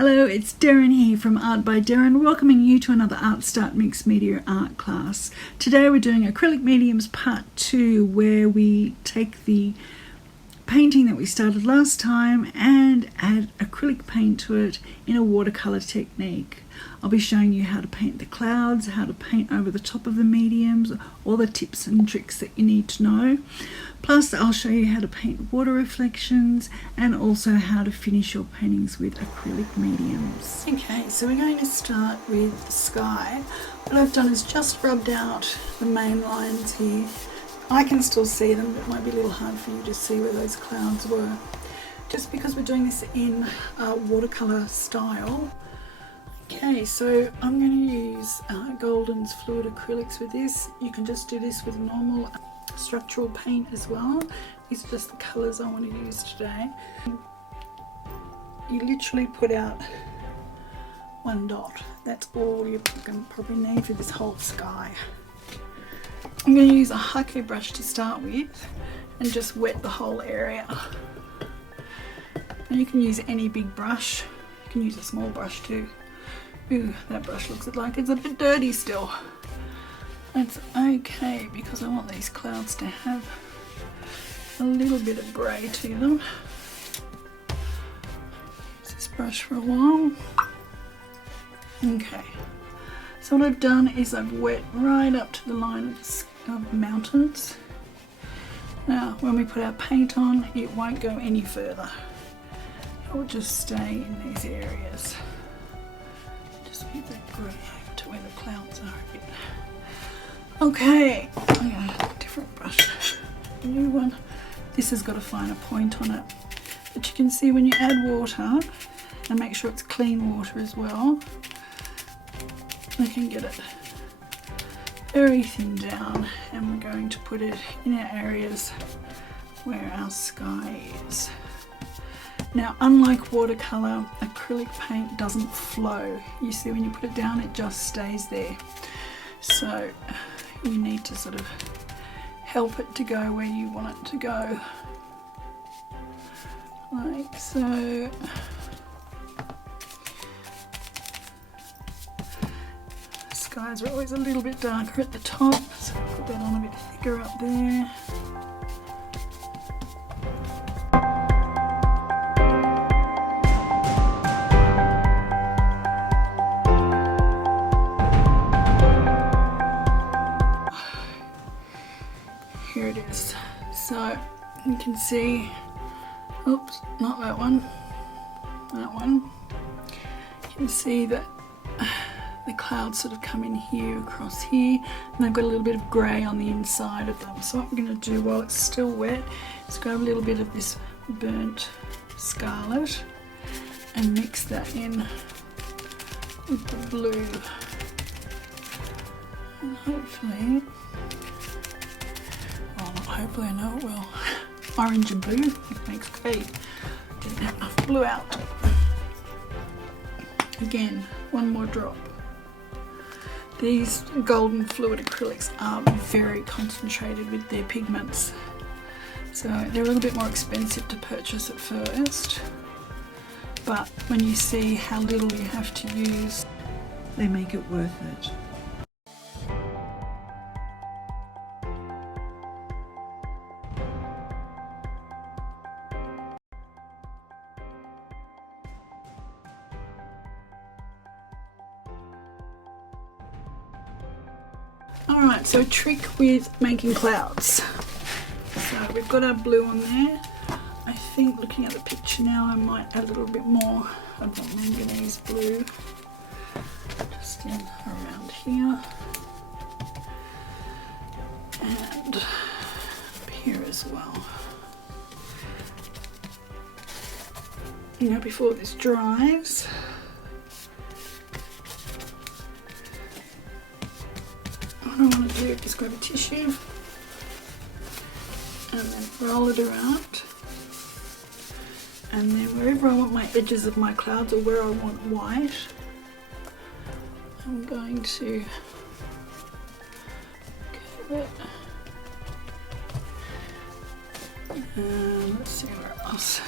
Hello, it's Derryn here from Art by Derryn, welcoming you to another ArtStart Mixed Media art class. Today we're doing Acrylic Mediums Part 2, where we take the painting that we started last time and add acrylic paint to it in a watercolour technique. I'll be showing you how to paint the clouds, how to paint over the top of the mediums, all the tips and tricks that you need to know. Plus I'll show you how to paint water reflections and also how to finish your paintings with acrylic mediums. Okay, so we're going to start with the sky. What I've done is just rubbed out the main lines here. I can still see them, but it might be a little hard for you to see where those clouds were. Just because we're doing this in watercolour style. Okay, so I'm going to use Golden's fluid acrylics with this. You can just do this with normal structural paint as well. These are just the colours I want to use today. You literally put out one dot. That's all you're going to probably need for this whole sky. I'm going to use a hake brush to start with and just wet the whole area. And you can use any big brush. You can use a small brush too. Ooh, that brush looks like it's a bit dirty still. That's okay because I want these clouds to have a little bit of grey to them. Use this brush for a while. Okay, so what I've done is I've wet right up to the line of mountains. Now when we put our paint on, it won't go any further. It will just stay in these areas. Just move that grey over to where the clouds are a bit. Okay, I got a different brush, a new one. This has got a finer point on it. But you can see when you add water, and make sure it's clean water as well, we can get it very thin down, and we're going to put it in our areas where our sky is. Now, unlike watercolour, acrylic paint doesn't flow. You see when you put it down, it just stays there. So you need to sort of help it to go where you want it to go. Like so. Skies are always a little bit darker at the top, so I'll put that on a bit thicker up there. Here it is. So you can see, oops, not that one, that one. You can see that the clouds sort of come in here, across here, and they've got a little bit of grey on the inside of them. So what we're going to do while it's still wet is grab a little bit of this burnt scarlet and mix that in with the blue. And hopefully, well, not hopefully, I know it will. Orange and blue, it makes great. Didn't have enough blue out. Again, one more drop. These golden fluid acrylics are very concentrated with their pigments, so they're a little bit more expensive to purchase at first, but when you see how little you have to use, they make it worth it. Alright, so a trick with making clouds. So we've got our blue on there. I think looking at the picture now I might add a little bit more of the manganese blue just in around here and up here as well. Now before this dries, what I want to do is grab a tissue and then roll it around, and then wherever I want my edges of my clouds or where I want white, I'm going to curve it. And let's see where else.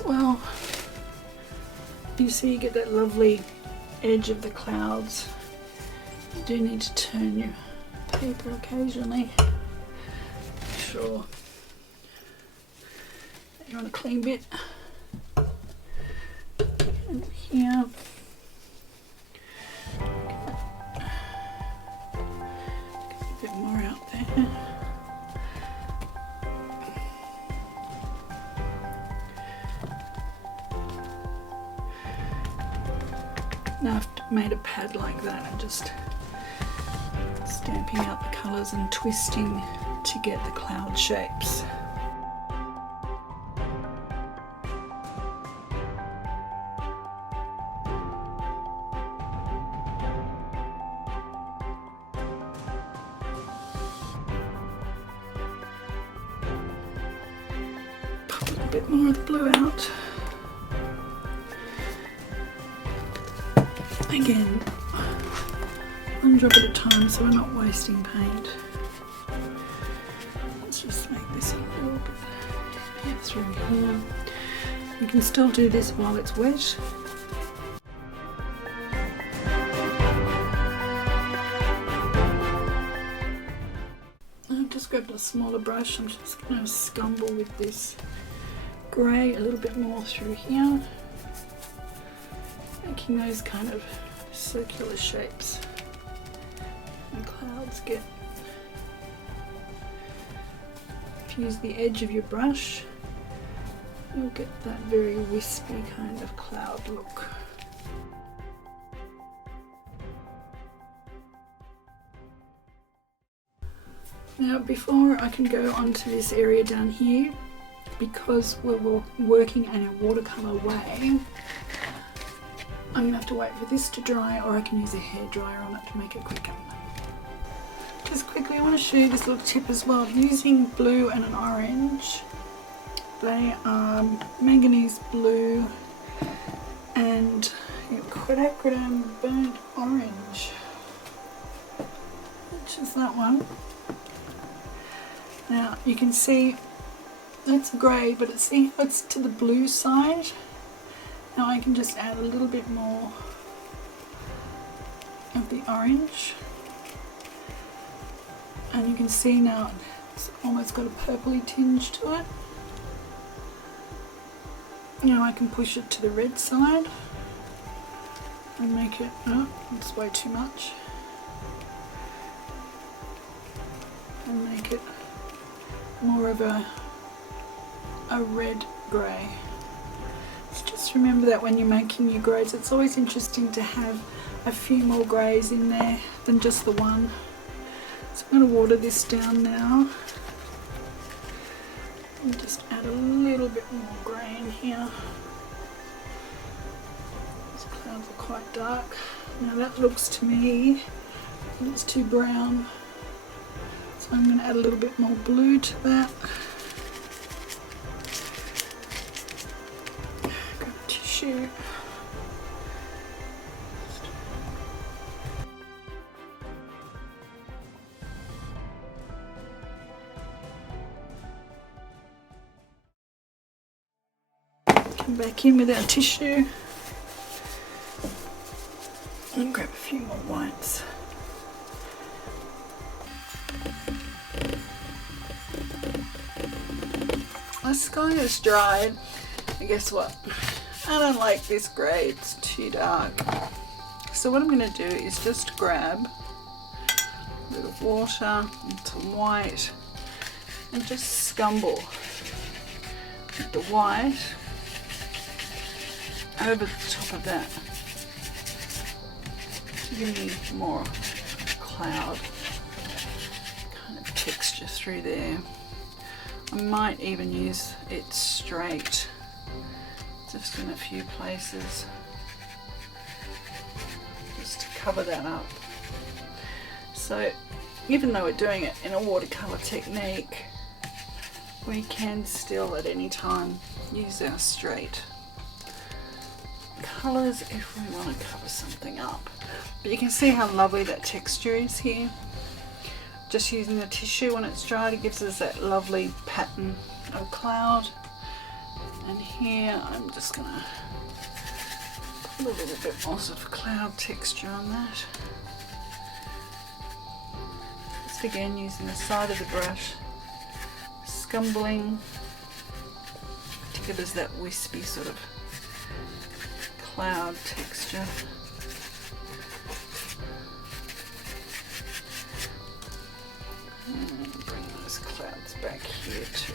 as well. You see, you get that lovely edge of the clouds. You do need to turn your paper occasionally. Sure. You're on a clean bit. And here. Get a bit more out there. Now I've made a pad like that and just stamping out the colours and twisting to get the cloud shapes. Pop a bit more of the blue out. Again, one drop at a time so we're not wasting paint. Let's just make this a little bit heavier through here. You can still do this while it's wet. I've just grabbed a smaller brush. I'm just going to scumble with this grey a little bit more through here, making those kind of circular shapes and clouds get. If you use the edge of your brush, you'll get that very wispy kind of cloud look. Now before I can go onto this area down here, because we're working in a watercolour way, I'm going to have to wait for this to dry, or I can use a hairdryer on it to make it quicker. Just quickly, I want to show you this little tip as well. Using blue and an orange. They are manganese blue and quinacridone burnt orange, which is that one. Now you can see it's grey, but it's to the blue side. Now I can just add a little bit more of the orange, and you can see now it's almost got a purpley tinge to it. Now I can push it to the red side and make it, oh, it's way too much, and make it more of a red grey. Just remember that when you're making your greys, it's always interesting to have a few more greys in there than just the one. So I'm going to water this down now and just add a little bit more grey in here. These clouds are quite dark. Now that looks to me, it's too brown, so I'm going to add a little bit more blue to that. Come back in with our tissue and grab a few more whites. My sky is dried, and guess what? I don't like this grey, it's too dark. So what I'm going to do is just grab a bit of water and some white and just scumble with the white over the top of that to give me more cloud kind of texture through there. I might even use it straight, just in a few places, just to cover that up. So even though we're doing it in a watercolour technique, we can still at any time use our straight colours if we want to cover something up. But you can see how lovely that texture is here. Just using the tissue when it's dried, it gives us that lovely pattern of cloud. And here I'm just going to put a little bit more sort of cloud texture on that. Just again using the side of the brush, scumbling to give us that wispy sort of cloud texture. And bring those clouds back here too.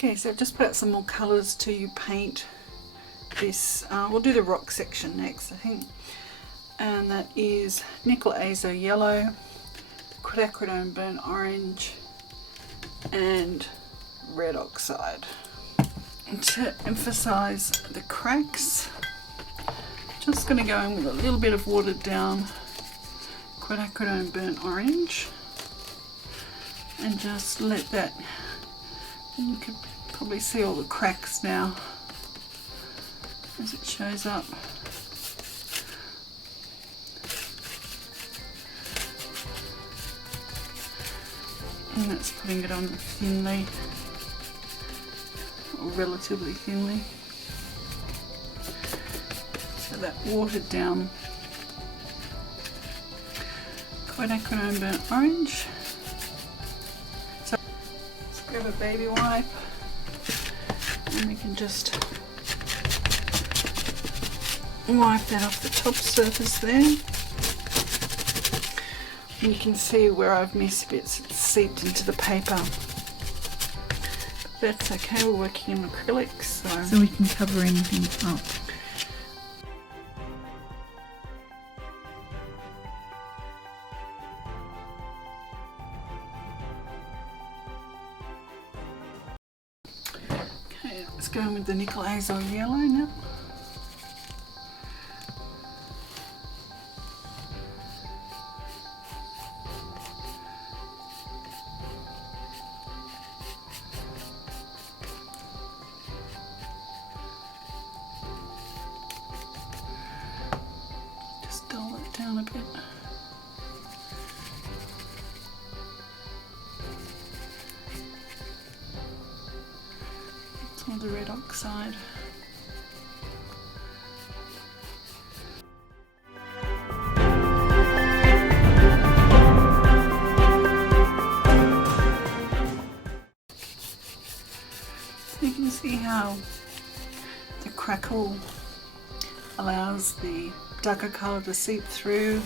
Okay, so I've just put out some more colours to paint this. We'll do the rock section next, I think. And that is Nickelodeon yellow, quinacridone burnt orange, and red oxide. And to emphasise the cracks, just going to go in with a little bit of watered down quinacridone burnt orange and just let that. You can probably see all the cracks now as it shows up. And that's putting it on thinly, or relatively thinly. So that watered down quinacridone burnt orange. Grab a baby wipe and we can just wipe that off the top surface there. And you can see where I've missed bits, it's seeped into the paper. But that's okay, we're working in acrylics, so we can cover anything up. Let's go in with the Nickelodeon yellow now. Just dull it down a bit. The red oxide. So you can see how the crackle allows the darker colour to seep through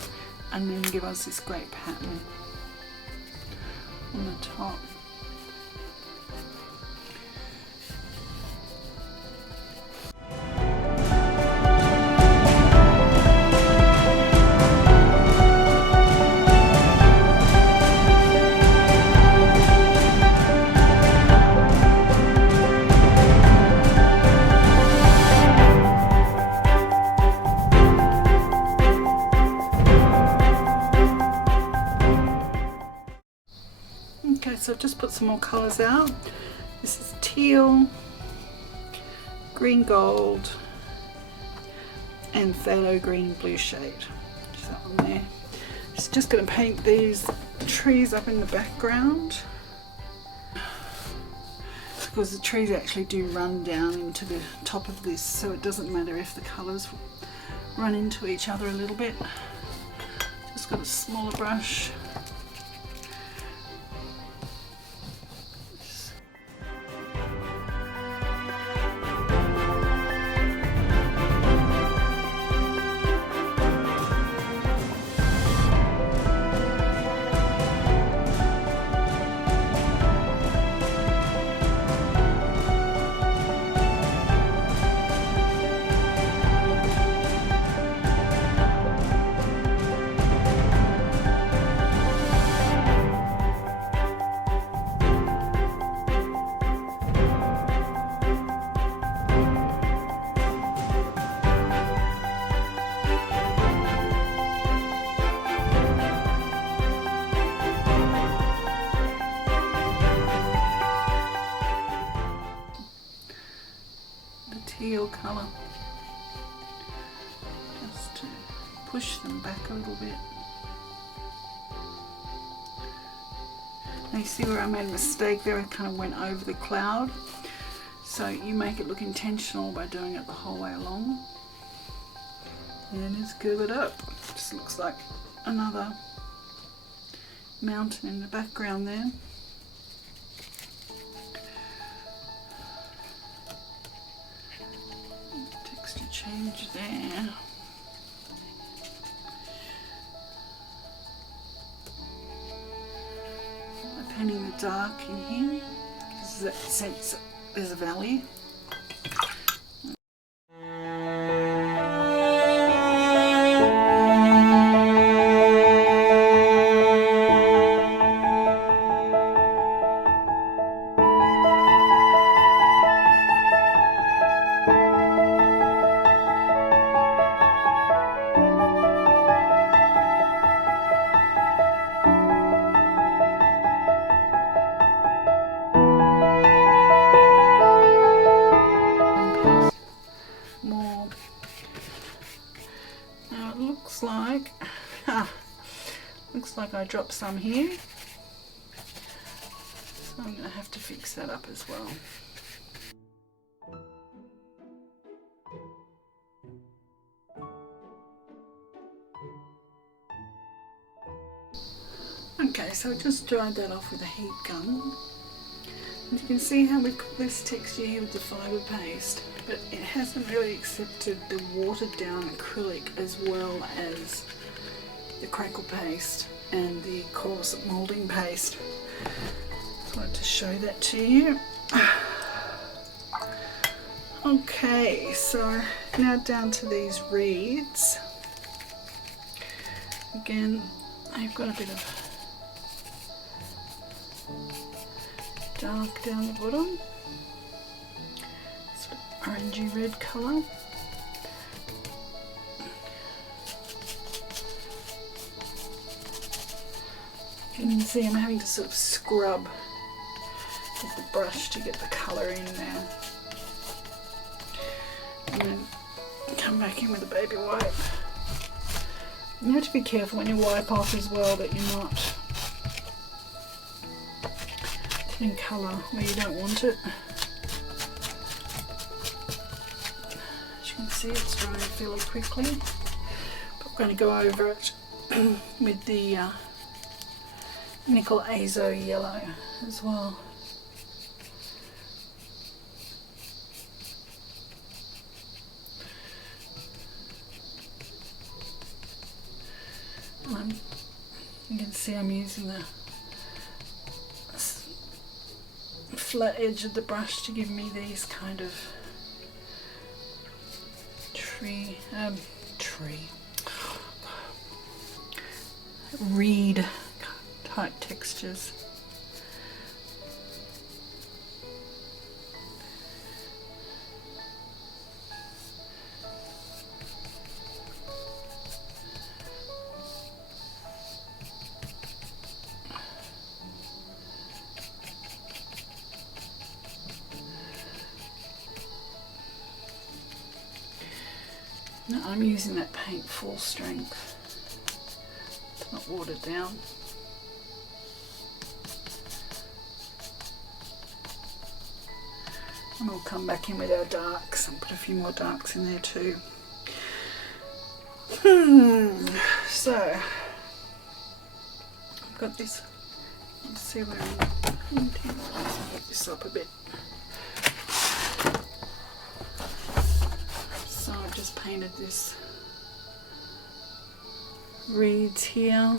and then give us this great pattern on the top. Okay, so I've just put some more colours out. This is teal, green gold, and phthalo green blue shade. Just that one there. Just going to paint these trees up in the background because the trees actually do run down into the top of this, so it doesn't matter if the colours run into each other a little bit. Just got a smaller brush. push them back a little bit. Now you see where I made a mistake there? I kind of went over the cloud. So you make it look intentional by doing it the whole way along. And let's give it up. Just looks like another mountain in the background there. Texture change there. I'm painting the dark in here because that sense there's a valley. Looks like I dropped some here, so I'm going to have to fix that up as well. Okay, so I just dried that off with a heat gun. And you can see how we got this texture here with the fibre paste, but it hasn't really accepted the watered down acrylic as well as the crackle paste and the coarse moulding paste. Just wanted to show that to you. Okay, so now down to these reeds. Again, I've got a bit of dark down the bottom, sort of orangey red colour. You can see I'm having to sort of scrub with the brush to get the colour in there. And then come back in with a baby wipe. You have to be careful when you wipe off as well that you're not putting colour where you don't want it. As you can see, it's drying fairly quickly. But I'm going to go over it with the Nickelodeon yellow as well. You can see I'm using the flat edge of the brush to give me these kind of reed type textures. No, I'm using that paint full strength. It's not watered down. And we'll come back in with our darks and put a few more darks in there too. So I've got this. Let's see where I'm put this up a bit. So I've just painted this reeds here.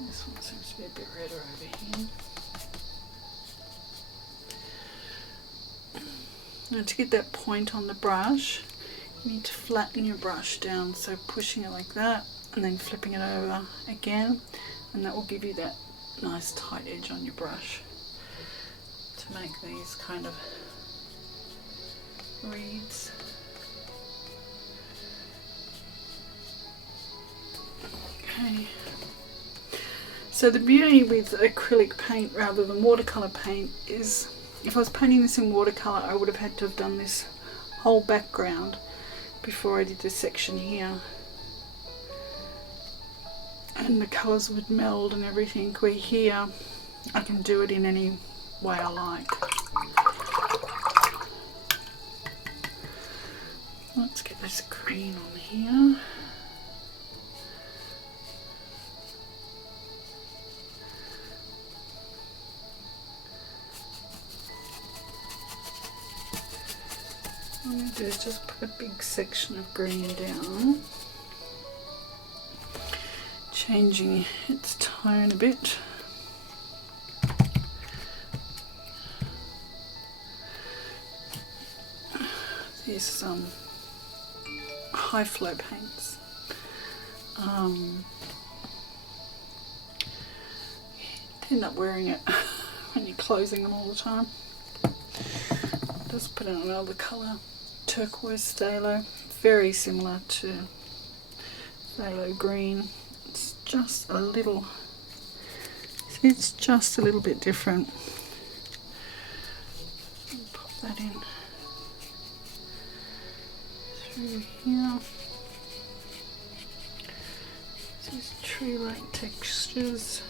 This one seems to be a bit redder over here. Now to get that point on the brush, you need to flatten your brush down, so pushing it like that and then flipping it over again, and that will give you that nice tight edge on your brush to make these kind of reeds. Okay, so the beauty with acrylic paint rather than watercolour paint is if I was painting this in watercolour I would have had to have done this whole background before I did this section here, and the colours would meld and everything, where here I can do it in any way I like. Let's get this green on here. What I'm going to do is just put a big section of green down, changing its tone a bit. These high flow paints. You end up wearing it when you're closing them all the time. Just put in another colour, turquoise phthalo, very similar to phthalo green. It's just a little bit different. Pop that in through here. These tree-like textures.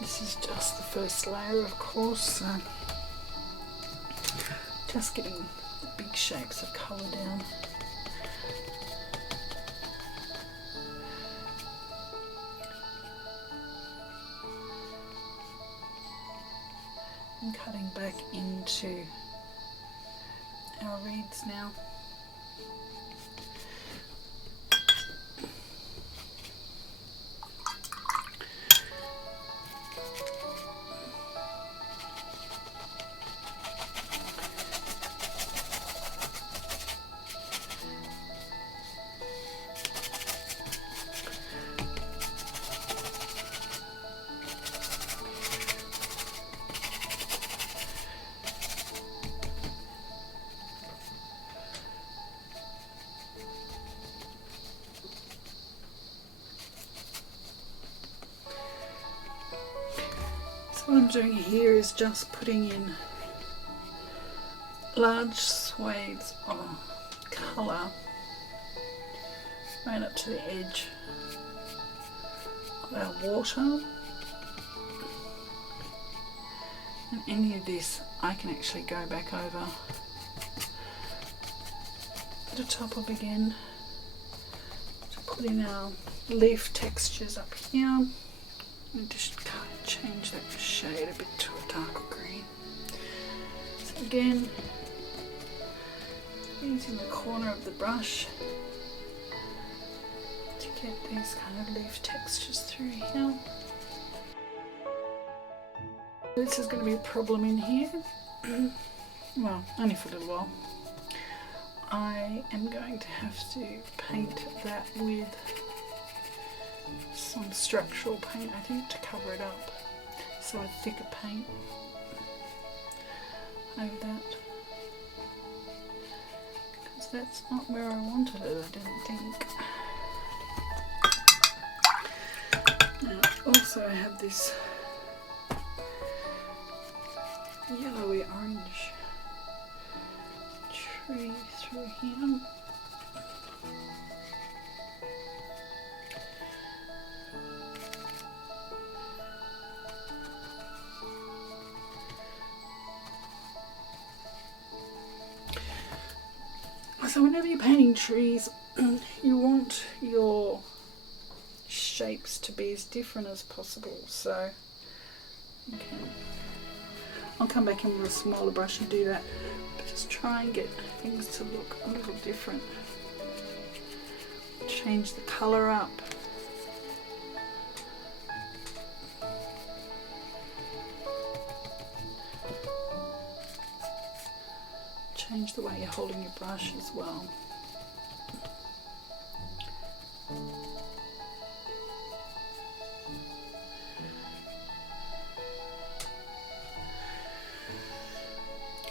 This is just the first layer, of course, so just getting the big shapes of colour down. And cutting back into our reeds now. What I'm doing here is just putting in large swathes of colour right up to the edge of our water. And any of this I can actually go back over the top of again to put in our leaf textures up here. And just kind of change that shade a bit to a darker green. So again, using the corner of the brush to get these kind of leaf textures through here. This is going to be a problem in here. Well, only for a little while. I am going to have to paint that with some structural paint, I think, to cover it up, so a thicker paint over that, because that's not where I wanted it, I didn't think. Now also I have this yellowy orange tree through here. So whenever you're painting trees, you want your shapes to be as different as possible. So I'll come back in with a smaller brush and do that, but just try and get things to look a little different change the colour up. Change the way you're holding your brush as well.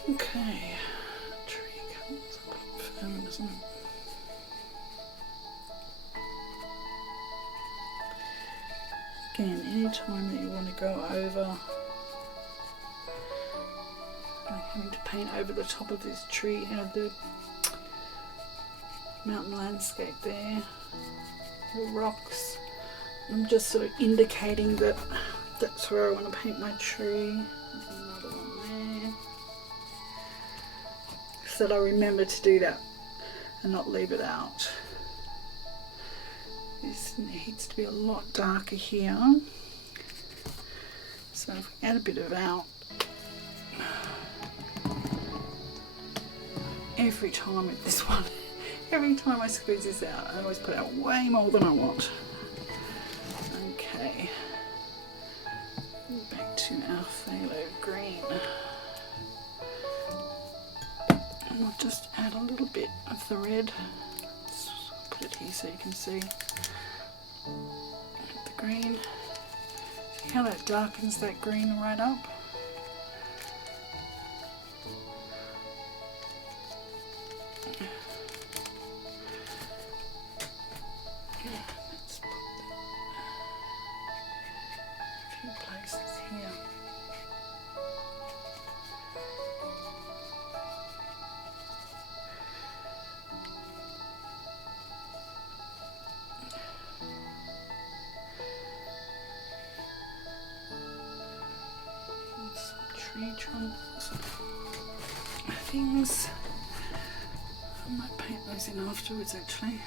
Okay, tree comes up a bit firm, doesn't it? Again, anytime that you want to go over, like having to paint over the top of this tree, the mountain landscape there, the rocks, I'm just sort of indicating that that's where I want to paint my tree. There's another one there. So that I remember to do that and not leave it out. This needs to be a lot darker here. So if we add a bit of out, every time with this one, every time I squeeze this out, I always put out way more than I want. Okay, back to our phthalo green. And I'll just add a little bit of the red. Let's put it here so you can see the green. See how that darkens that green right up? Let's put a few places here. Tree trunks, things. I might paint those in afterwards actually.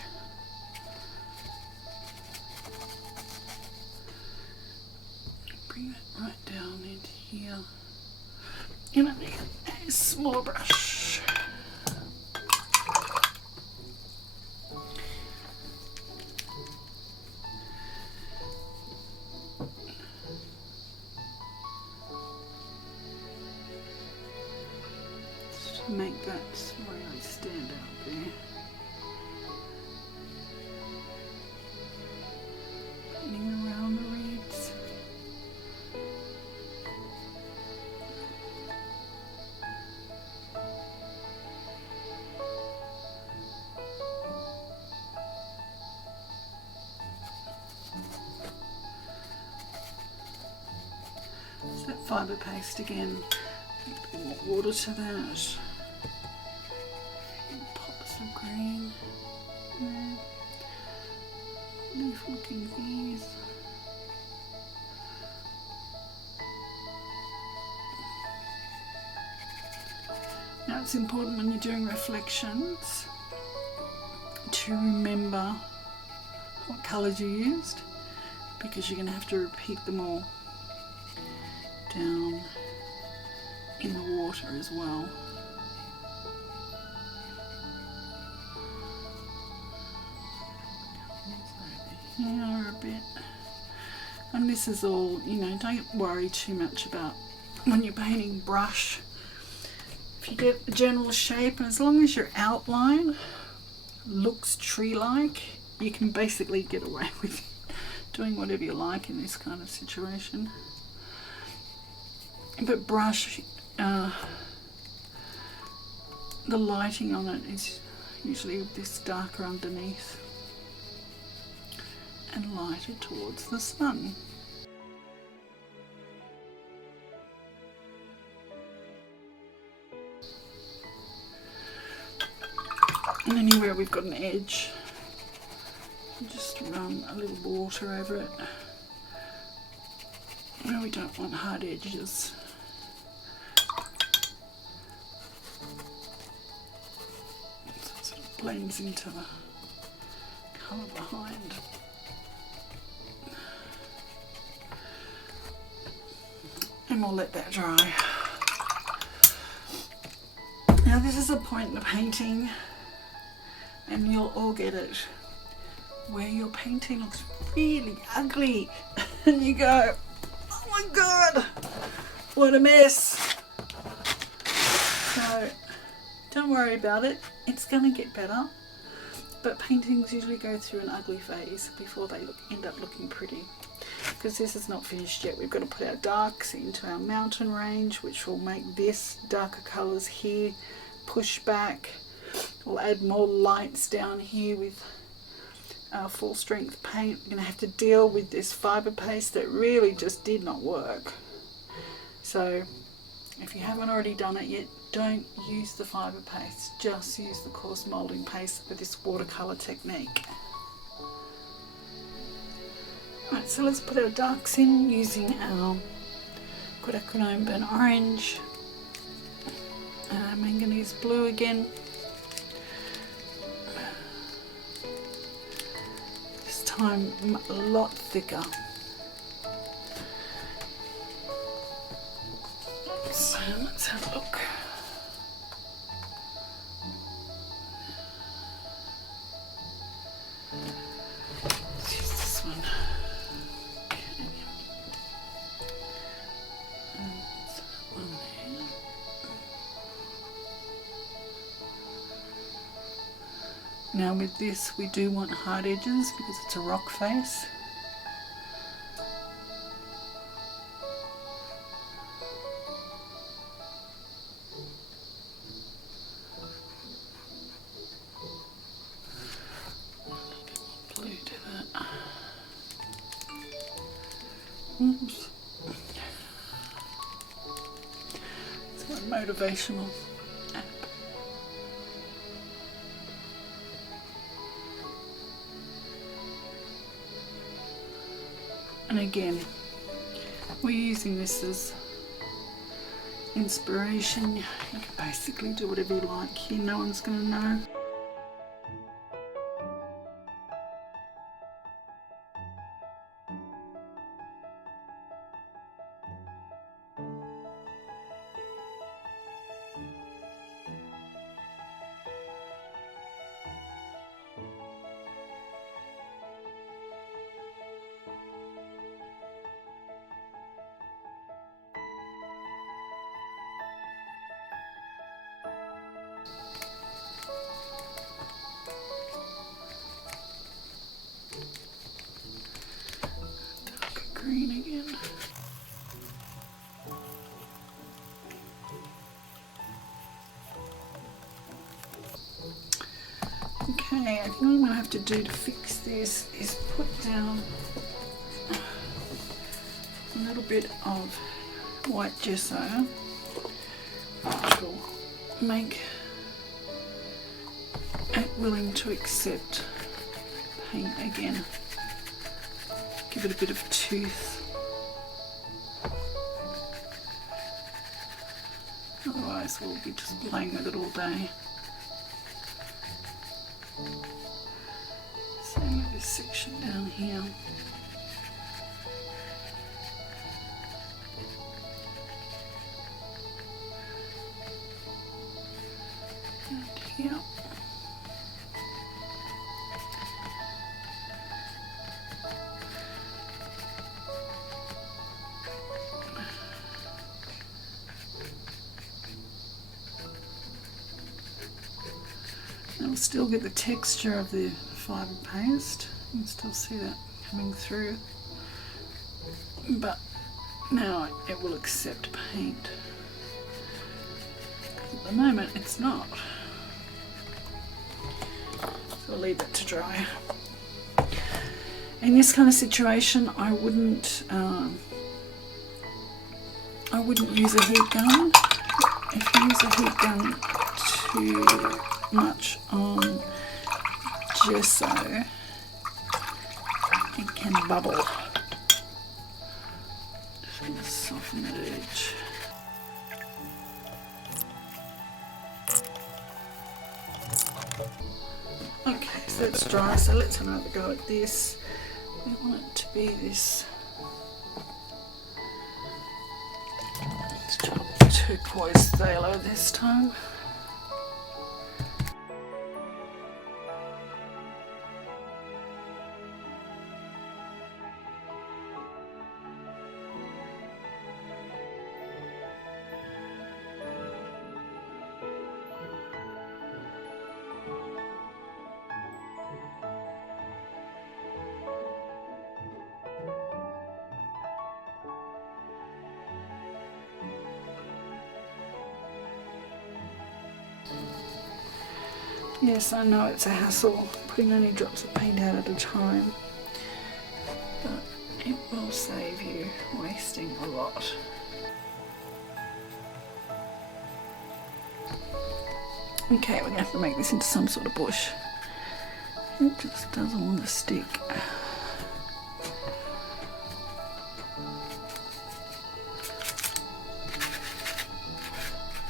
Bring that right down into here. And I need a smaller brush. Make that really stand out there. Painting around the reeds. It's that fibre paste again. A bit more water to that. Green, red, leaf looking these. Now it's important when you're doing reflections to remember what colours you used, because you're going to have to repeat them all down in the water as well. Here a bit, and this is all, you know, don't worry too much about when you're painting brush. If you get a general shape, and as long as your outline looks tree-like, you can basically get away with doing whatever you like in this kind of situation. But brush, the lighting on it is usually this darker underneath and lighter towards the sun. And anywhere we've got an edge, just run a little water over it. Where we don't want hard edges. So it sort of blends into the colour behind. And we'll let that dry. Now this is a point in the painting, and you'll all get it, where your painting looks really ugly and you go, oh my god, what a mess. So don't worry about it, it's going to get better, but paintings usually go through an ugly phase before they end up looking pretty. Because this is not finished yet, we've got to put our darks into our mountain range, which will make this darker colours here push back. We'll add more lights down here with our full strength paint. We're going to have to deal with this fibre paste that really just did not work. So if you haven't already done it yet, don't use the fibre paste, just use the coarse moulding paste for this watercolour technique. Right, so let's put our darks in using our quinacridone burnt orange, manganese blue again. This time a lot thicker. So let's have a look. Let's use this one. Now with this we do want hard edges because it's a rock face. Blue to that. Oops. It's got a motivational app. And again, we're using this as inspiration. You can basically do whatever you like here, no one's going to know. Green again. Okay, I think what I'm going to have to do to fix this is put down a little bit of white gesso, which will make it willing to accept paint again. Give it a bit of tooth. Otherwise we'll be just playing with it all day. Same with this section down here. And here. You'll still get the texture of the fibre paste, you can still see that coming through, but now it will accept paint. At the moment it's not, so I'll leave it to dry. In this kind of situation I wouldn't use a heat gun. If you use a heat gun too much on gesso, it can bubble. Just going to soften that edge. Okay, so it's dry, so let's have another go at this. We want it to be this turquoise phthalo this time. Yes, I know it's a hassle putting only drops of paint out at a time, but it will save you wasting a lot. Okay, we're going to have to make this into some sort of bush. It just doesn't want to stick.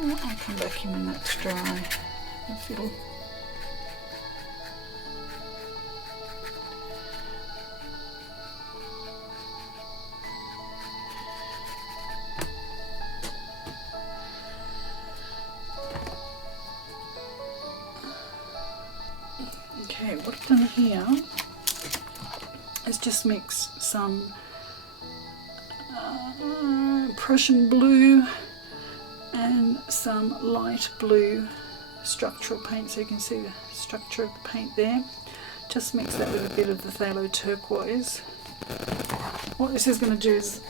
I'll come back in when that's dry and fiddle. Okay, what I've done here is just mix some Prussian blue and some light blue structural paint, so you can see the structure of the paint there. Just mix that with a bit of the phthalo turquoise. What this is going to do is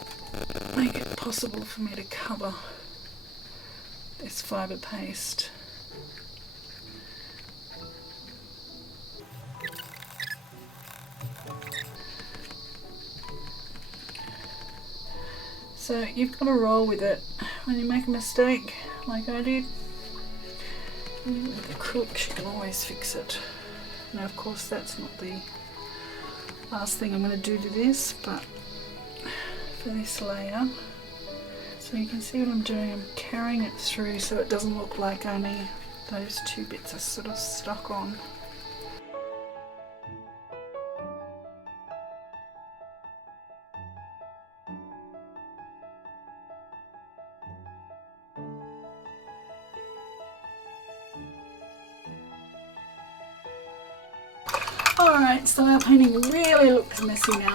make it possible for me to cover this fibre paste. So you've got to roll with it. When you make a mistake, like I did, with acrylics you can always fix it. Now of course that's not the last thing I'm going to do to this, but for this layer, so you can see what I'm doing, I'm carrying it through so it doesn't look like only those two bits are sort of stuck on. Alright, so our painting really looks messy now.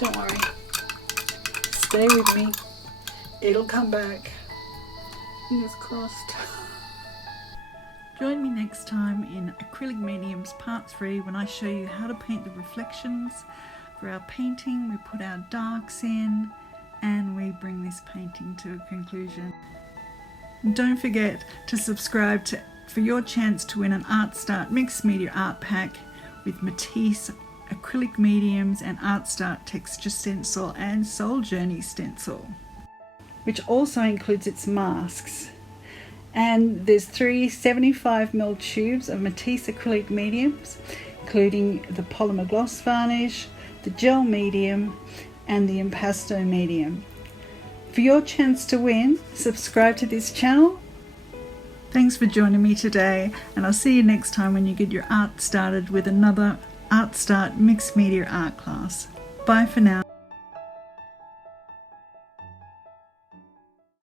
Don't worry. Stay with me. It'll come back. Fingers crossed. Join me next time in Acrylic Mediums Part 3 when I show you how to paint the reflections. For our painting, we put our darks in and we bring this painting to a conclusion. And don't forget to subscribe for your chance to win an ArtStart Mixed Media Art Pack with Matisse Acrylic Mediums and ArtStart Texture Stencil and Soul Journey Stencil, which also includes its masks. And there's 3 75ml tubes of Matisse Acrylic Mediums, including the Polymer Gloss Varnish, the Gel Medium and the Impasto Medium. For your chance to win, subscribe to this channel. Thanks for joining me today, and I'll see you next time when you get your art started with another ArtStart Mixed Media Art class. Bye for now.